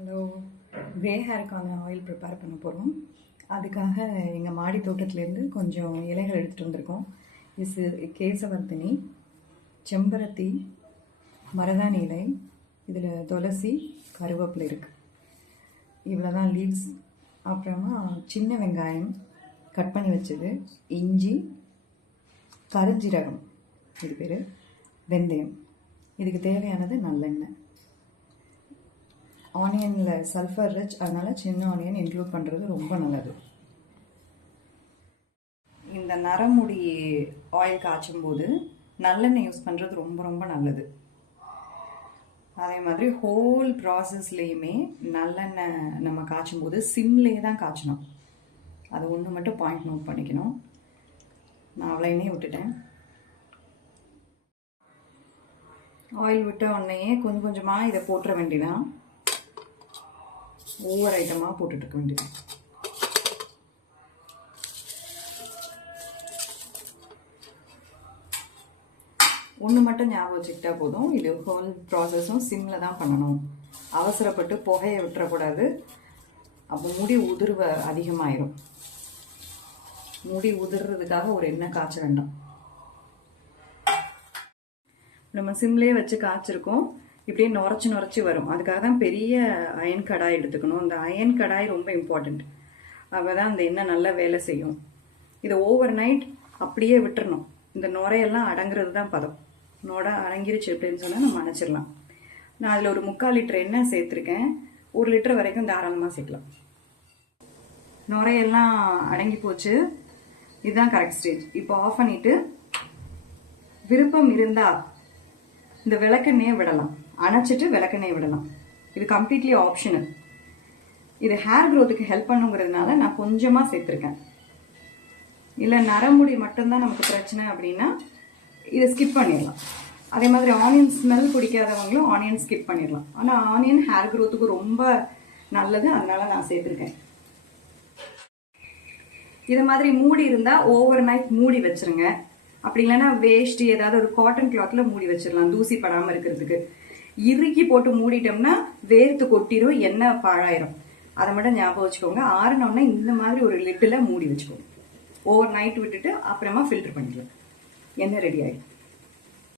Hello, grey ஹேருக்கான oil prepare பண்ண போகிறோம். அதுக்காக எங்கள் மாடி தோட்டத்துலேருந்து கொஞ்சம் இலைகள் எடுத்துகிட்டு வந்திருக்கோம். கேசவர்த்தினி, செம்பருத்தி, மருதாணி இலை, இதில் துளசி, கருவேப்பிலை இருக்குது. இவ்வளோ தான் லீவ்ஸ். அப்புறமா சின்ன வெங்காயம் கட் பண்ணி வச்சது, இஞ்சி, கருஞ்சீரகம், இது பேர் வெந்தயம். இதுக்கு தேவையானது நல்லெண்ணெய். ஆனியனில் சல்ஃபர் ரிச், அதனால் சின்ன ஆனியன் இன்க்ளூட் பண்ணுறது ரொம்ப நல்லது. இந்த நரமுடி ஆயில் காய்ச்சும் போது நல்லெண்ணெய் யூஸ் பண்ணுறது ரொம்ப ரொம்ப நல்லது. அதே மாதிரி ஹோல் ப்ராசஸ்லேயுமே நல்லெண்ணெய் நம்ம காய்ச்சும் போது சிம்லேயே தான் காய்ச்சணும். அது ஒன்று மட்டும் பாயிண்ட் நோட் பண்ணிக்கணும். நான் அவ்வளோ எண்ணெயை விட்டுட்டேன். ஆயில் விட்ட உடனேயே கொஞ்சம் கொஞ்சமாக இதை போட்டுற வேண்டியதான். ஒவ்வொரு ஐட்டமாக போட்டுட்டு இருக்க வேண்டியது. ஒன்று மட்டும் ஞாபகம் வச்சுக்கிட்டா போதும், இது ஹோல் ப்ராசஸும் சிம்மில் தான் பண்ணணும். அவசரப்பட்டு புகையை விட்டுறக்கூடாது. அப்போ முடி உதிர்வு அதிகமாயிரும். முடி உதிர்றதுக்காக ஒரு எண்ணெய் காய்ச்ச வேண்டாம். நம்ம சிம்லேயே வச்சு காய்ச்சிருக்கோம். இப்படியே நுரைச்சி வரும். அதுக்காக தான் பெரிய அயன் கடாய் எடுத்துக்கணும். இந்த அயன் கடாய் ரொம்ப இம்பார்ட்டண்ட். அப்போ தான் அந்த எண்ணெய் நல்லா வேலை செய்யும். இதை ஓவர் நைட் அப்படியே விட்டுறணும். இந்த நுரையெல்லாம் அடங்குறது தான் பதம். நுரை அடங்கிருச்சு அப்படின்னு சொன்னால் நம்ம அணைச்சிடலாம். நான் அதில் ஒரு 3/4 லிட்டர் எண்ணெய் சேர்த்துருக்கேன். 1 லிட்டர் வரைக்கும் தாராளமாக சேர்க்கலாம். நுரையெல்லாம் அடங்கி போச்சு. இதுதான் கரெக்ட் ஸ்டேஜ். இப்போ ஆஃப் பண்ணிவிட்டு விருப்பம் இருந்தால் இந்த விளக்கெண்ணெயை விடலாம். அணைச்சிட்டு விளக்கெண்ணெயை விடலாம். இது கம்ப்ளீட்லி ஆப்ஷனல். இது ஹேர் க்ரோத்துக்கு ஹெல்ப் பண்ணுங்கிறதுனால நான் கொஞ்சமாக சேர்த்துருக்கேன். இல்லை நரமுடி மட்டும்தான் நமக்கு பிரச்சனை அப்படின்னா இதை ஸ்கிப் பண்ணிடலாம். அதே மாதிரி ஆனியன் ஸ்மெல் பிடிக்காதவங்களும் ஆனியன் ஸ்கிப் பண்ணிடலாம். ஆனால் ஆனியன் ஹேர் க்ரோத்துக்கு ரொம்ப நல்லது, அதனால நான் சேர்த்துருக்கேன். இது மாதிரி மூடி இருந்தால் ஓவர் நைட் மூடி வச்சிருங்க. அப்படி இல்லைன்னா வேஷ்டி ஏதாவது ஒரு காட்டன் கிளாத்ல மூடி வச்சிடலாம், தூசி படாமல் இருக்கிறதுக்கு. இறுக்கி போட்டு மூடிட்டோம்னா வேர்த்து கொட்டிடும், எண்ணெய் பாழாயிரும். அதை மட்டும் ஞாபகம் வச்சுக்கோங்க. ஆறுனோடனே இந்த மாதிரி ஒரு லிட்டில் மூடி வச்சுக்கோங்க. ஓவர் நைட் விட்டுட்டு அப்புறமா ஃபில்டர் பண்ணிக்கலாம். எண்ணெய் ரெடி ஆகிடும்.